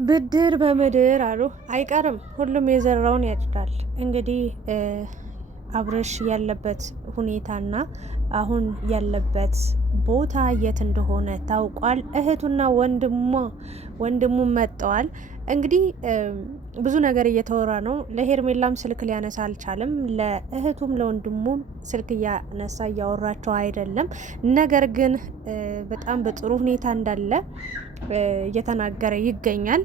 ብድር በምድር አሉ አይቀርም። ሁሉም የዘራውን ያጭዳል። እንግዲህ አብርሽ ያለበት ሁኔታና አሁን ያለበት ቦታ የት እንደሆነ ታውቋል። እህቱና ወንድሙ መጥተዋል። እንግዲህ ብዙ ነገር እየተወራ ነው። ለሄርሜላም ስልክ ሊያነሳ አልቻለም። ለእህቱም ለወንድሙም ስልክ እያነሳ እያወራቸው አይደለም። ነገር ግን በጣም በጥሩ ሁኔታ እንዳለ እየተናገረ ይገኛል።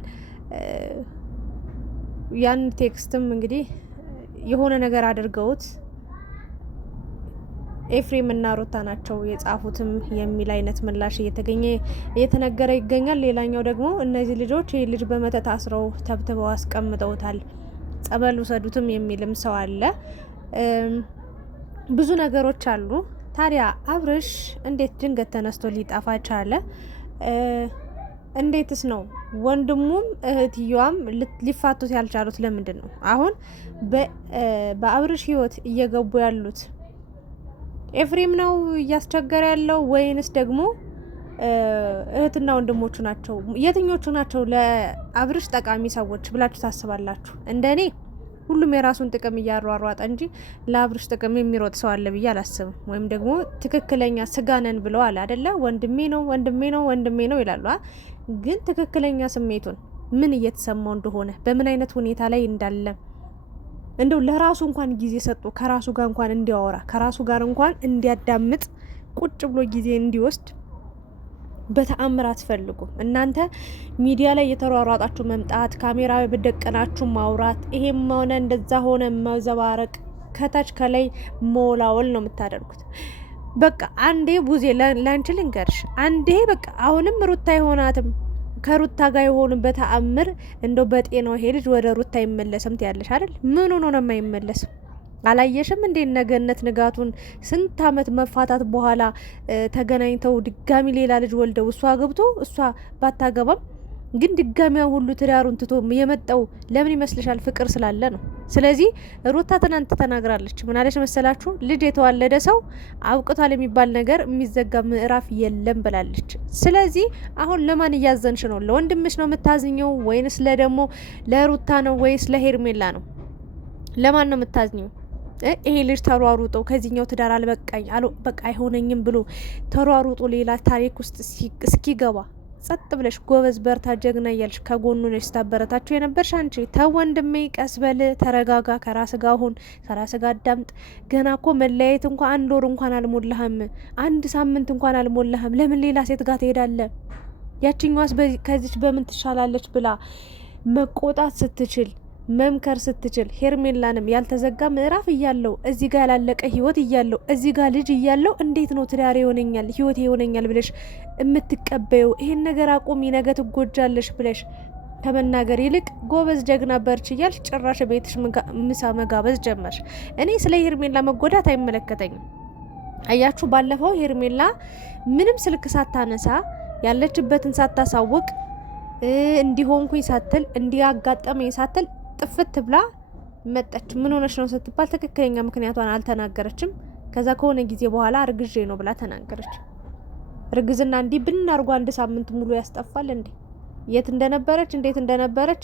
ያን ቴክስትም እንግዲህ የሆነ ነገር አድርገውት ኤፍሬም እና ሩታ ናቸው የጻፉትም የሚል አይነት ምላሽ እየተነገረ ይገኛል። ሌላኛው ደግሞ እነዚህ ልጆች ይህ ልጅ በመተት አስረው ተብትበው አስቀምጠውታል፣ ጸበል ውሰዱትም የሚልም ሰው አለ። ብዙ ነገሮች አሉ። ታዲያ አብርሽ እንዴት ድንገት ተነስቶ ሊጠፋ ቻለ? እንዴትስ ነው ወንድሙም እህትየዋም ሊፋቱት ያልቻሉት? ለምንድን ነው አሁን በአብርሽ ህይወት እየገቡ ያሉት? ኤፍሬም ነው እያስቸገረ ያለው ወይንስ ደግሞ እህትና ወንድሞቹ ናቸው? የትኞቹ ናቸው ለአብርሽ ጠቃሚ ሰዎች ብላችሁ ታስባላችሁ? እንደኔ ሁሉም የራሱን ጥቅም እያሯሯጠ እንጂ ለአብርሽ ጥቅም የሚሮጥ ሰው አለ ብዬ አላስብም። ወይም ደግሞ ትክክለኛ ስጋነን ብለዋል አይደለ? ወንድሜ ነው ወንድሜ ነው ወንድሜ ነው ይላሉ። ግን ትክክለኛ ስሜቱን ምን እየተሰማው እንደሆነ በምን አይነት ሁኔታ ላይ እንዳለ እንደው ለራሱ እንኳን ጊዜ ሰጡ ከራሱ ጋር እንኳን እንዲያወራ ከራሱ ጋር እንኳን እንዲያዳምጥ ቁጭ ብሎ ጊዜ እንዲወስድ በተአምር አትፈልጉም። እናንተ ሚዲያ ላይ የተሯሯጣችሁ መምጣት፣ ካሜራ በደቀናችሁ ማውራት፣ ይሄም ሆነ እንደዛ ሆነ መዘባረቅ፣ ከታች ከላይ ሞላወል ነው የምታደርጉት። በቃ አንዴ ቡዜ ላንቺ ልንገርሽ፣ አንዴ በቃ አሁንም ሩታ አይሆናትም ከሩታ ጋር የሆኑ በተአምር እንደው በጤናው ይሄ ልጅ ወደ ሩታ አይመለስም ትያለሽ አይደል? ምን ሆኖ ነው የማይመለስም? አላየሽም እንዴ? ነገነት ንጋቱን ስንት አመት መፋታት በኋላ ተገናኝተው ድጋሚ ሌላ ልጅ ወልደው እሷ ገብቶ እሷ ባታገባም ግን ድጋሚ ሁሉ ትዳሩን ትቶ የመጣው ለምን ይመስልሻል? ፍቅር ስላለ ነው። ስለዚህ ሩታ ትናንት ተናግራለች። ምን አለች መሰላችሁ? ልጅ የተዋለደ ሰው አውቅቷል የሚባል ነገር የሚዘጋ ምዕራፍ የለም ብላለች። ስለዚህ አሁን ለማን እያዘንሽ ነው? ለወንድምሽ ነው የምታዝኘው ወይንስ ለደግሞ ለሩታ ነው ወይስ ለሄርሜላ ነው? ለማን ነው የምታዝኘው? ይሄ ልጅ ተሯሩጦ ከዚህኛው ትዳር አልበቃኝ በቃ አይሆነኝም ብሎ ተሯሩጦ ሌላ ታሪክ ውስጥ እስኪገባ ጸጥ ብለሽ ጎበዝ በርታ ጀግና እያልሽ ከጎኑ ነሽ ስታበረታችሁ የነበርሽ አንቺ። ተወንድሜ ቀስ በል ተረጋጋ፣ ከራስ ጋር ሁን፣ ከራስ ጋር አዳምጥ። ገና እኮ መለያየት እንኳን 1 ወር እንኳን አልሞላህም፣ 1 ሳምንት እንኳን አልሞላህም። ለምን ሌላ ሴት ጋር ትሄዳለህ? ያችኛዋስ ከዚች በምን ትሻላለች ብላ መቆጣት ስትችል መምከር ስትችል ሄርሜላንም ያልተዘጋ ምዕራፍ እያለው እዚህ ጋር ያላለቀ ህይወት እያለው እዚህ ጋር ልጅ እያለው እንዴት ነው ትዳር ይሆነኛል ህይወት ይሆነኛል ብለሽ የምትቀበየው? ይሄን ነገር አቁሚ፣ ነገ ትጎጃለሽ ብለሽ ከመናገር ይልቅ ጎበዝ ጀግና በርች እያልሽ ጭራሽ ቤትሽ ምሳ መጋበዝ ጀመርሽ። እኔ ስለ ሄርሜላ መጎዳት አይመለከተኝም። አያችሁ፣ ባለፈው ሄርሜላ ምንም ስልክ ሳታነሳ ያለችበትን ሳታሳውቅ እንዲሆንኩኝ ሳትል እንዲያጋጠመኝ ሳትል ጥፍት ብላ መጣች። ምን ሆነች ነው ስትባል ትክክለኛ ምክንያቷን አልተናገረችም። ከዛ ከሆነ ጊዜ በኋላ እርግዤ ነው ብላ ተናገረች። እርግዝና እንዲህ ብናርጓ 1 ሳምንት ሙሉ ያስጠፋል እንዴ? የት እንደነበረች እንዴት እንደነበረች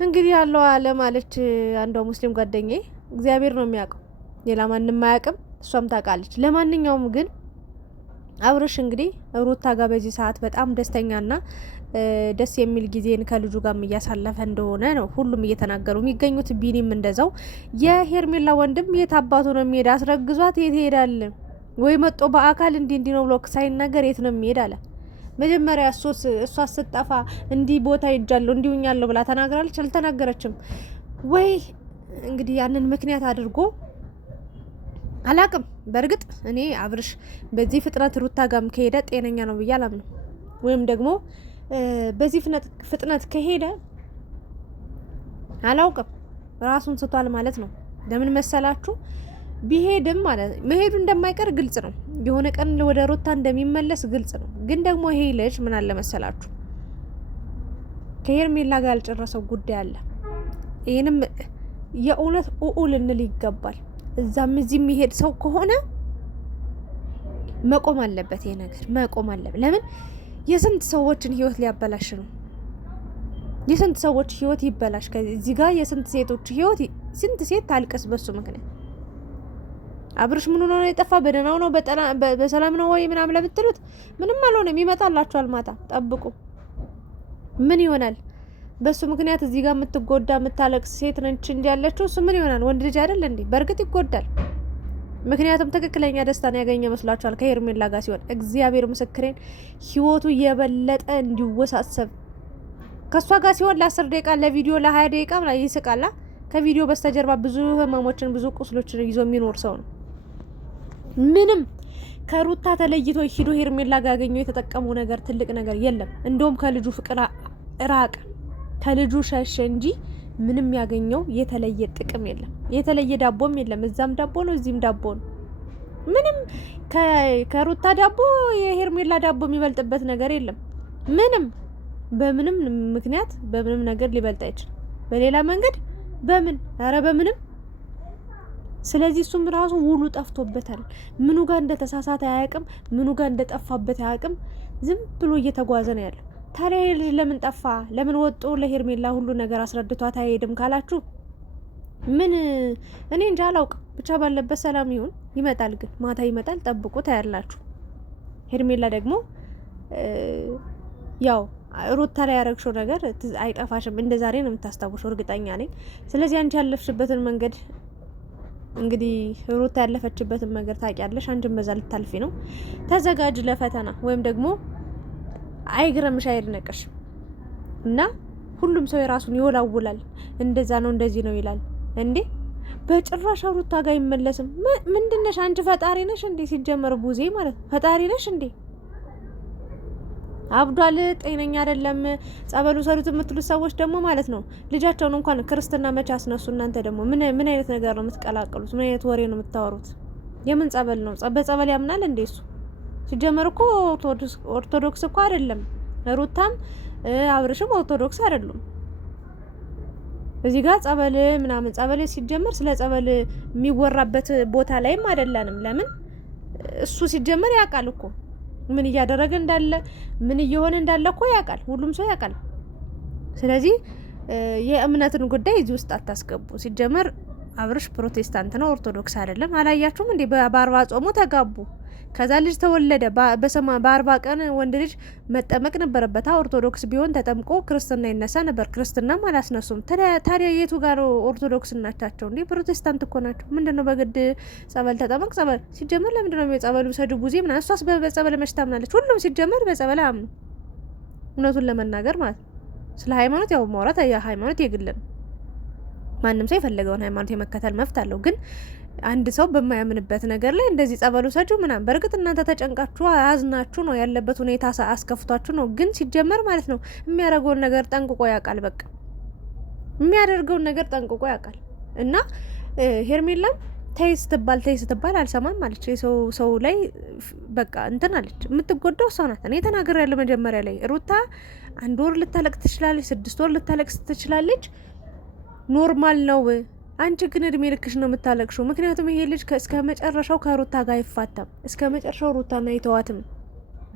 እንግዲህ ያለው ዓለም አለች አንዷ ሙስሊም ጓደኛዬ። እግዚአብሔር ነው የሚያውቀው፣ ሌላ ማንም አያውቅም። እሷም ታውቃለች። ለማንኛውም ግን አብርሽ እንግዲህ ሩታ ጋር በዚህ ሰዓት በጣም ደስተኛና ደስ የሚል ጊዜን ከልጁ ጋር እያሳለፈ እንደሆነ ነው ሁሉም እየተናገሩ የሚገኙት። ቢኒም እንደዛው። የሄርሜላ ወንድም የት አባቱ ነው የሚሄድ? አስረግዟት የት ይሄዳል? ወይ መጦ በአካል እንዲህ ነው ብሎ ሳይናገር የት ነው የሚሄድ አለ። መጀመሪያ እሷ ስትጠፋ እንዲህ ቦታ ይጃለሁ እንዲሁኛለሁ ብላ ተናግራለች? አልተናገረችም ወይ? እንግዲህ ያንን ምክንያት አድርጎ አላቅም። በእርግጥ እኔ አብርሽ በዚህ ፍጥነት ሩታ ጋም ከሄደ ጤነኛ ነው ብዬ አላምንም። ወይም ደግሞ በዚህ ፍጥነት ከሄደ አላውቅም ራሱን ስቷል ማለት ነው። ለምን መሰላችሁ? ቢሄድም ማለት መሄዱ እንደማይቀር ግልጽ ነው። የሆነ ቀን ወደ ሩታ እንደሚመለስ ግልጽ ነው። ግን ደግሞ ይሄ ልጅ ምን አለ መሰላችሁ? ከሄርሜላ ጋር ያልጨረሰው ጉዳይ አለ። ይሄንም የእውነት ልንል ይገባል። እዛም እዚህ የሚሄድ ሰው ከሆነ መቆም አለበት። ይሄ ነገር መቆም አለበት። ለምን የስንት ሰዎችን ህይወት ሊያበላሽ ነው። የስንት ሰዎች ህይወት ይበላሽ ከዚህ ጋር የስንት ሴቶች ህይወት ስንት ሴት ታልቀስ በሱ ምክንያት። አብርሽ ምን ሆኖ ነው የጠፋ? በደህናው ነው በሰላም ነው ወይ ምናምን ለምትሉት ምንም አልሆነም። ይመጣላችኋል። ማታ ጠብቁ። ምን ይሆናል? በሱ ምክንያት እዚህ ጋር የምትጎዳ የምታለቅስ ሴት ነች እንጂ ያለችው እሱ ምን ይሆናል? ወንድ ልጅ አይደል እንዴ? በእርግጥ ይጎዳል። ምክንያቱም ትክክለኛ ደስታን ያገኘ መስሏችኋል ከሄርሜላ ጋር ሲሆን፣ እግዚአብሔር ምስክሬን ህይወቱ የበለጠ እንዲወሳሰብ ከሷ ጋር ሲሆን ለ10 ደቂቃ ለቪዲዮ ለ20 ደቂቃ ማለት ይስቃላ። ከቪዲዮ በስተጀርባ ብዙ ህመሞችን ብዙ ቁስሎችን ይዞ የሚኖር ሰው ነው። ምንም ከሩታ ተለይቶ ሂዶ ሄርሜላ ጋር ያገኘው የተጠቀመው ነገር ትልቅ ነገር የለም። እንደውም ከልጁ ፍቅር ራቀ፣ ከልጁ ሸሸ እንጂ ምንም ያገኘው የተለየ ጥቅም የለም። የተለየ ዳቦም የለም። እዛም ዳቦ ነው፣ እዚህም ዳቦ ነው። ምንም ከሩታ ዳቦ የሄርሜላ ዳቦ የሚበልጥበት ነገር የለም። ምንም በምንም ምክንያት በምንም ነገር ሊበልጥ አይችልም። በሌላ መንገድ በምን በምንም። ስለዚህ እሱም ራሱ ውሉ ጠፍቶበታል። ምኑ ጋር እንደተሳሳተ አያውቅም፣ ምኑ ጋር እንደጠፋበት አያውቅም። ዝም ብሎ እየተጓዘ ነው ያለው። ታዲያ ልጅ ለምን ጠፋ? ለምን ወጡ? ለሄርሜላ ሁሉ ነገር አስረድቷት አይሄድም ካላችሁ ምን እኔ እንጃ አላውቅም። ብቻ ባለበት ሰላም ይሁን። ይመጣል፣ ግን ማታ ይመጣል። ጠብቁ፣ ታያላችሁ። ሄርሜላ ደግሞ ያው ሩታ ላይ ያረግሽው ነገር አይጠፋሽም። እንደ ዛሬ ነው የምታስታውሽው፣ እርግጠኛ ነኝ። ስለዚህ አንቺ ያለፍሽበትን መንገድ እንግዲህ ሩታ ያለፈችበትን መንገድ ታውቂያለሽ። አንቺም በዛ ልታልፊ ነው። ተዘጋጅ ለፈተና፣ ወይም ደግሞ አይግረምሽ አይድነቅሽ እና ሁሉም ሰው የራሱን ይወላውላል። እንደዛ ነው እንደዚህ ነው ይላል እንዴ። በጭራሽ ሩታ ጋር አይመለስም። ምንድነሽ አንቺ? ፈጣሪ ነሽ እንዴ? ሲጀመር ቡዜ ማለት ፈጣሪ ነሽ እንዴ? አብዷል፣ ጤነኛ አይደለም፣ ጸበሉ ሰሩት የምትሉት ሰዎች ደግሞ ማለት ነው ልጃቸውን እንኳን ክርስትና መቼ አስነሱ? እናንተ ደግሞ ምን አይነት ነገር ነው የምትቀላቀሉት? ምን አይነት ወሬ ነው የምታወሩት? የምን ጸበል ነው? በጸበል ያምናል እንዴ እሱ? ሲጀመር እኮ ኦርቶዶክስ እኮ አይደለም። ሩታም አብርሽም ኦርቶዶክስ አይደሉም። እዚህ ጋር ጸበል ምናምን ጸበል ሲጀመር ስለ ጸበል የሚወራበት ቦታ ላይም አይደለንም። ለምን እሱ ሲጀመር ያውቃል እኮ ምን እያደረገ እንዳለ ምን እየሆነ እንዳለ እኮ ያውቃል። ሁሉም ሰው ያውቃል። ስለዚህ የእምነትን ጉዳይ እዚህ ውስጥ አታስገቡ። ሲጀመር አብርሽ ፕሮቴስታንት ነው፣ ኦርቶዶክስ አይደለም። አላያችሁም እንዴ? በ40 ጾሙ ተጋቡ። ከዛ ልጅ ተወለደ። በ40 ቀን ወንድ ልጅ መጠመቅ ነበረበት። ኦርቶዶክስ ቢሆን ተጠምቆ ክርስትና ይነሳ ነበር። ክርስትናም አላስነሱም። ታዲያ የቱ ጋር ነው ኦርቶዶክስ ናቸው እንዴ? ፕሮቴስታንት እኮ ናቸው። ምንድነው በግድ ጸበል ተጠመቅ ጸበል? ሲጀመር ለምንድነው የጸበሉ ሰዱ ቡዜ ምናምን? እሷስ በጸበል መች ታምናለች? ሁሉም ሲጀመር በጸበል አያምኑ፣ እውነቱን ለመናገር ማለት ነው። ስለ ሃይማኖት ያው ማውራት ሃይማኖት የግል ነው። ማንም ሰው የፈለገውን ሃይማኖት የመከተል መብት አለው። ግን አንድ ሰው በማያምንበት ነገር ላይ እንደዚህ ጸበሉ ሰጁ ምናምን፣ በእርግጥ እናንተ ተጨንቃችሁ አዝናችሁ ነው ያለበት ሁኔታ አስከፍቷችሁ ነው። ግን ሲጀመር ማለት ነው የሚያደርገውን ነገር ጠንቅቆ ያውቃል። በቃ የሚያደርገውን ነገር ጠንቅቆ ያውቃል። እና ሄርሜላም ተይ ስትባል አልሰማም አለች። ሰው ላይ በቃ እንትን አለች። የምትጎዳው እሷ ናት። እኔ ተናገር ያለ መጀመሪያ ላይ ሩታ 1 ወር ልታለቅስ ትችላለች፣ 6 ወር ልታለቅስ ትችላለች። ኖርማል ነው። አንቺ ግን እድሜ ልክሽ ነው የምታለቅሽው። ምክንያቱም ይሄ ልጅ እስከ መጨረሻው ከሩታ ጋር አይፋታም። እስከ መጨረሻው ሩታና አይተዋትም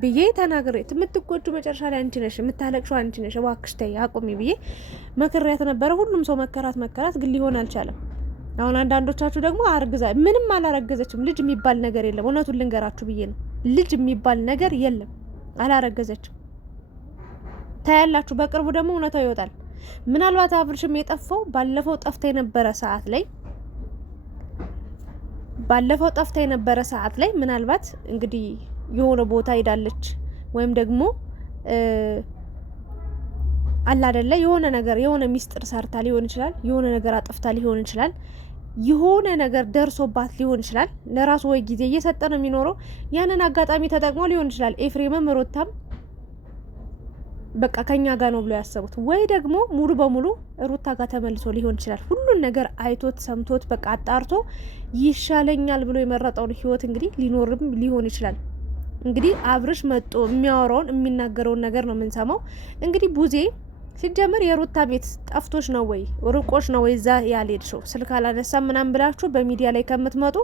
ብዬ ተናግሬ፣ የምትጎጁ መጨረሻ ላይ አንቺ ነሽ፣ የምታለቅሽው አንቺ ነሽ። እባክሽ ተይ አቁሚ ብዬ መከሪያት ነበረ። ሁሉም ሰው መከራት ግን ሊሆን አልቻለም። አሁን አንዳንዶቻችሁ ደግሞ አርግዛ ምንም አላረገዘችም። ልጅ የሚባል ነገር የለም። እውነቱን ልንገራችሁ ብዬ ነው። ልጅ የሚባል ነገር የለም። አላረገዘችም። ታያላችሁ። በቅርቡ ደግሞ እውነታው ይወጣል። ምናልባት አብርሽም የጠፋው ባለፈው ጠፍታ የነበረ ሰዓት ላይ ምናልባት እንግዲህ የሆነ ቦታ ሄዳለች ወይም ደግሞ አላደለ የሆነ ሚስጥር ሰርታ ሊሆን ይችላል። የሆነ ነገር አጥፍታ ሊሆን ይችላል። የሆነ ነገር ደርሶባት ሊሆን ይችላል። ለራሱ ወይ ጊዜ እየሰጠ ነው የሚኖረው። ያንን አጋጣሚ ተጠቅሞ ሊሆን ይችላል ኤፍሬምም ሩታም በቃ ከኛ ጋር ነው ብሎ ያሰቡት፣ ወይ ደግሞ ሙሉ በሙሉ ሩታ ጋር ተመልሶ ሊሆን ይችላል። ሁሉን ነገር አይቶት ሰምቶት በቃ አጣርቶ ይሻለኛል ብሎ የመረጠውን ህይወት እንግዲህ ሊኖርም ሊሆን ይችላል። እንግዲህ አብርሽ መጦ የሚያወራውን የሚናገረውን ነገር ነው የምንሰማው። እንግዲህ ቡዜ ሲጀመር የሩታ ቤት ጠፍቶች ነው ወይ ርቆች ነው ወይ እዛ ያልሄድሽው ስልክ አላነሳም ምናምን ብላችሁ በሚዲያ ላይ ከምትመጡ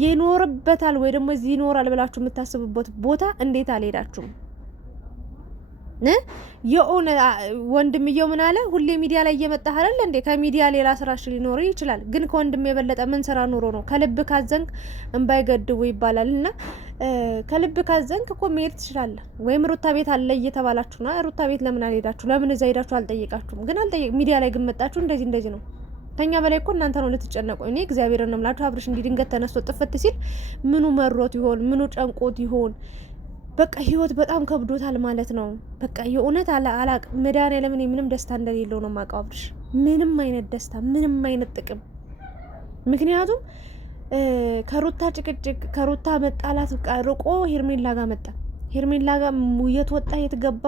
ይኖርበታል ወይ ደግሞ እዚህ ይኖራል ብላችሁ የምታስቡበት ቦታ እንዴት አልሄዳችሁም? የሆነ ወንድምየው ምን አለ? ሁሌ ሚዲያ ላይ እየመጣህ አይደል እንዴ? ከሚዲያ ሌላ ስራሽ ሊኖር ይችላል፣ ግን ከወንድም የበለጠ ምን ስራ ኑሮ ነው? ከልብ ካዘንክ እንባይ ገድቡ ይባላል። እና ከልብ ካዘንክ እኮ መሄድ ትችላለህ። ወይም ሩታ ቤት አለ እየተባላችሁ ነው። ሩታ ቤት ለምን አልሄዳችሁ? ለምን እዛ ሄዳችሁ አልጠየቃችሁም? ግን ሚዲያ ላይ ግን መጣችሁ እንደዚህ ነው። ከኛ በላይ እኮ እናንተ ነው ልትጨነቁ። እኔ እግዚአብሔርን ነው የምላችሁ። አብርሽ እንዲህ ድንገት ተነስቶ ጥፍት ሲል ምኑ መሮት ይሆን? ምኑ ጨንቆት ይሆን? በቃ ህይወት በጣም ከብዶታል ማለት ነው። በቃ የእውነት አላቅ መድኃኒዓለም ምንም ደስታ እንደሌለው ነው የማውቀው አብርሽ። ምንም አይነት ደስታ፣ ምንም አይነት ጥቅም። ምክንያቱም ከሩታ ጭቅጭቅ፣ ከሩታ መጣላት ርቆ ሄርሜላ ጋር መጣ። ሄርሜላ ጋር የት ወጣ የት ገባ?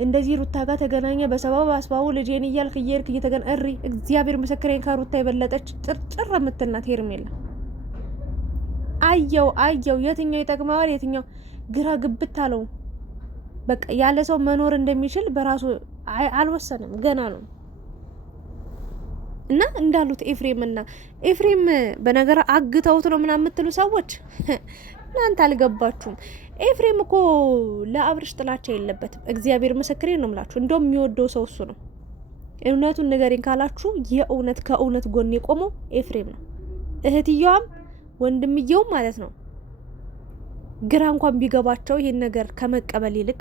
እንደዚህ ሩታ ጋር ተገናኘ። በሰበብ አስባቡ ልጄን እያልክ እየሄድክ እሪ እግዚአብሔር ምስክሬን ከሩታ የበለጠች ጭርጭር የምትናት ሄርሜላ። አየው የትኛው ይጠቅመዋል የትኛው ግራ ግብት አለው። በቃ ያለ ሰው መኖር እንደሚችል በራሱ አልወሰንም፣ ገና ነው። እና እንዳሉት ኤፍሬም በነገር አግተውት ነው ምናምን የምትሉ ሰዎች እናንተ አልገባችሁም። ኤፍሬም እኮ ለአብርሽ ጥላቻ የለበትም። እግዚአብሔር ምስክሬ ነው የምላችሁ። እንደውም የሚወደው ሰው እሱ ነው። እውነቱን ንገሪኝ ካላችሁ የእውነት ከእውነት ጎን የቆመው ኤፍሬም ነው። እህትየዋም ወንድምየውም ማለት ነው። ግራ እንኳን ቢገባቸው ይሄን ነገር ከመቀበል ይልቅ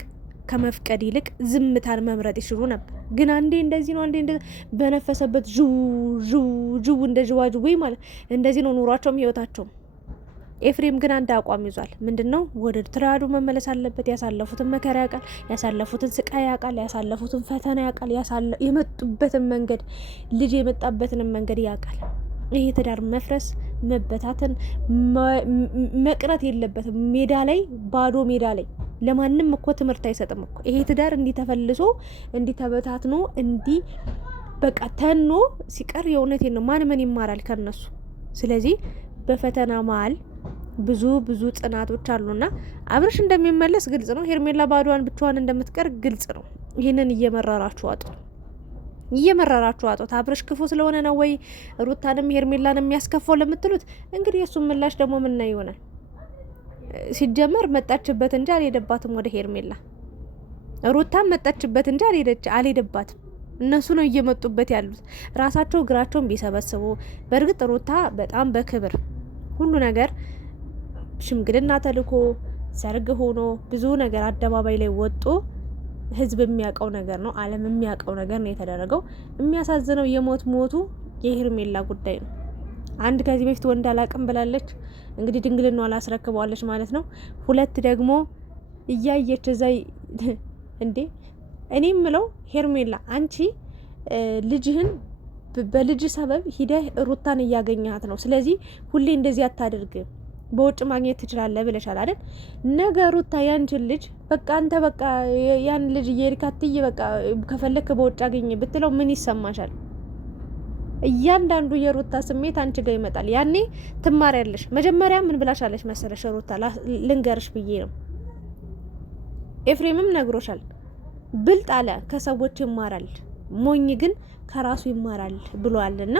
ከመፍቀድ ይልቅ ዝምታን መምረጥ ይችሉ ነበር። ግን አንዴ እንደዚህ ነው፣ አንዴ እንደዚህ በነፈሰበት ጅው እንደ ጅዋጅዌ ማለት እንደዚህ ነው ኑሯቸውም ህይወታቸውም። ኤፍሬም ግን አንድ አቋም ይዟል። ምንድነው? ወደ ትራዱ መመለስ አለበት። ያሳለፉትን መከራ ያውቃል፣ ያሳለፉትን ስቃይ ያውቃል፣ ያሳለፉትን ፈተና ያውቃል፣ የመጡበትን መንገድ ልጅ የመጣበትን መንገድ ያውቃል። ይሄ ትዳር መፍረስ መበታተን መቅረት የለበትም። ሜዳ ላይ ባዶ ሜዳ ላይ ለማንም እኮ ትምህርት አይሰጥም እኮ ይሄ ትዳር እንዲተፈልሶ እንዲተበታትኖ እንዲ በቃ ተኖ ሲቀር የእውነቴን ነው ማን ይማራል ከነሱ። ስለዚህ በፈተና መሀል ብዙ ጽናቶች አሉና አብርሽ እንደሚመለስ ግልጽ ነው። ሄርሜላ ባዶዋን ብቻዋን እንደምትቀር ግልጽ ነው። ይህንን እየመረራችሁ አጡት። አብርሽ ክፉ ስለሆነ ነው ወይ ሩታንም ሄርሜላንም የሚያስከፋው ለምትሉት እንግዲህ የሱን ምላሽ ደግሞ ምንና ይሆናል። ሲጀመር መጣችበት እንጂ አልሄደባትም ወደ ሄርሜላ። ሩታም መጣችበት እንጂ አልሄደባትም። እነሱ ነው እየመጡበት ያሉት። ራሳቸው እግራቸውን ቢሰበስቡ። በእርግጥ ሩታ በጣም በክብር ሁሉ ነገር ሽምግልና ተልኮ ሰርግ ሆኖ ብዙ ነገር አደባባይ ላይ ወጡ። ህዝብ የሚያውቀው ነገር ነው፣ ዓለም የሚያውቀው ነገር ነው የተደረገው። የሚያሳዝነው ሞቱ የሄርሜላ ጉዳይ ነው። አንድ ከዚህ በፊት ወንድ አላቅም ብላለች። እንግዲህ ድንግልናዋ አላስረክበዋለች ማለት ነው። ሁለት ደግሞ እያየች እዛ እንዴ እኔ ምለው ሄርሜላ አንቺ ልጅህን በልጅ ሰበብ ሂደህ ሩታን እያገኘሃት ነው። ስለዚህ ሁሌ እንደዚህ አታድርግ፣ በውጭ ማግኘት ትችላለህ ብለሻል አይደል? ነገ ሩታ ያንቺን ልጅ በቃ አንተ በቃ ያን ልጅ እየሄድካትይ በቃ ከፈለክ በውጭ አገኘ ብትለው ምን ይሰማሻል? እያንዳንዱ የሩታ ስሜት አንቺ ጋር ይመጣል። ያኔ ትማሪያለሽ። መጀመሪያ ምን ብላሻለሽ መሰለሽ ሩታ? ልንገርሽ ብዬ ነው። ኤፍሬምም ነግሮሻል። ብልጥ አለ ከሰዎች ይማራል፣ ሞኝ ግን ከራሱ ይማራል ብሏልና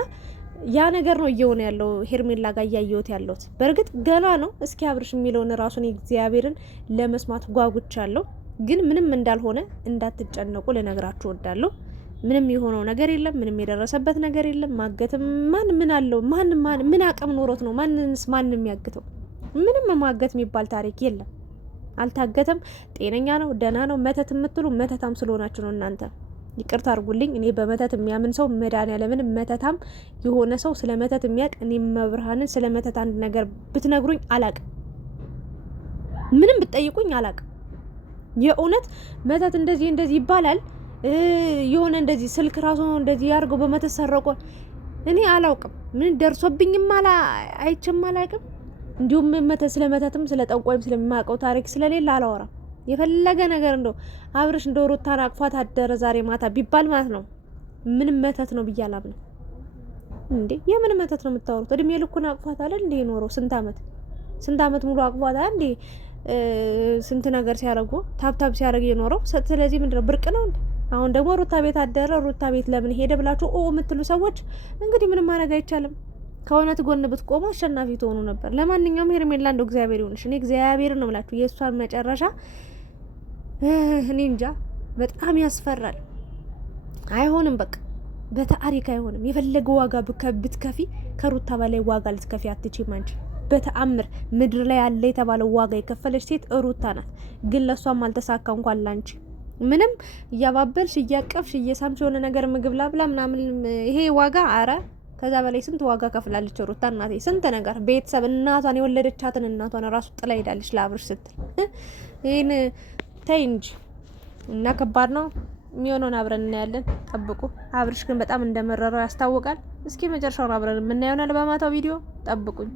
ያ ነገር ነው እየሆነ ያለው ሄርሜላ ጋር እያየሁት ያለሁት። በእርግጥ ገና ነው። እስኪ አብርሽ የሚለውን ራሱን እግዚአብሔርን ለመስማት ጓጉቻለሁ። ግን ምንም እንዳልሆነ እንዳትጨነቁ ልነግራችሁ እወዳለሁ። ምንም የሆነው ነገር የለም። ምንም የደረሰበት ነገር የለም። ማገትም ምን አለው? ምን አቅም ኖሮት ነው ማንም የሚያግተው? ምንም ማገት የሚባል ታሪክ የለም። አልታገተም። ጤነኛ ነው፣ ደህና ነው። መተት የምትሉ መተታም ስለሆናችሁ ነው እናንተ። ይቅርታ አድርጉልኝ። እኔ በመተት የሚያምን ሰው መድኃኒዓለምን መተታም የሆነ ሰው ስለ መተት የሚያውቅ እኔ መብርሃንን ስለ መተት አንድ ነገር ብትነግሩኝ አላቅም። ምንም ብትጠይቁኝ አላቅም። የእውነት መተት እንደዚህ ይባላል። የሆነ እንደዚህ ስልክ ራሱ እንደዚህ ያርገው በመተት ሰረቆ እኔ አላውቅም። ምን ደርሶብኝም አይቼም አላቅም። እንዲሁም ስለ መተትም ስለ ጠንቋይም ስለማውቀው ታሪክ ስለሌለ አላወራም። የፈለገ ነገር እንደው አብርሽ እንደው ሩታን አቅፏት አደረ ዛሬ ማታ ቢባል ማለት ነው ምንም መተት ነው ብዬ አላምንም። እንዴ የምን መተት ነው የምታወሩት? እድሜ ልኩን አቅፏት አይደል እንዴ የኖረው? ስንት አመት ሙሉ አቅፏት አይደል እንዴ ስንት ነገር ሲያረጉ ታብታብ ሲያረግ የኖረው? ስለዚህ ምንድነው ብርቅ ነው እንዴ? አሁን ደግሞ ሩታ ቤት አደረ፣ ሩታ ቤት ለምን ሄደ ብላችሁ የምትሉ ሰዎች እንግዲህ ምንም ማድረግ አይቻልም። ከእውነት ጎን ብትቆሙ አሸናፊ ትሆኑ ነበር። ለማንኛውም ሄርሜላ እንደው እግዚአብሔር ይሁንሽ። እኔ እግዚአብሔር ነው ብላችሁ የእሷን መጨረሻ እኔ እንጃ በጣም ያስፈራል። አይሆንም፣ በቃ በታሪክ አይሆንም። የፈለገ ዋጋ ብትከፊ ከሩታ በላይ ዋጋ ልትከፊ አትችይም አንቺ። በተአምር ምድር ላይ ያለ የተባለው ዋጋ የከፈለች ሴት ሩታ ናት። ግን ለሷም አልተሳካ እንኳን ላንቺ። ምንም እያባበልሽ እያቀፍሽ እየሳምሽ የሆነ ነገር ምግብ ላብላ ምናምን ይሄ ዋጋ አረ ከዛ በላይ ስንት ዋጋ ከፍላለች ሩታ እናቴ። ስንት ነገር ቤተሰብ እናቷን የወለደቻትን እናቷን ራሱ ጥላ ሄዳለች ለአብርሽ ስትል። ይሄን ተይ እንጂ እና ከባድ ነው የሚሆነውን አብረን እናያለን። ጠብቁ። አብርሽ ግን በጣም እንደመረረው ያስታውቃል። እስኪ መጨረሻውን አብረን የምናየው በማታው ቪዲዮ ጠብቁኝ።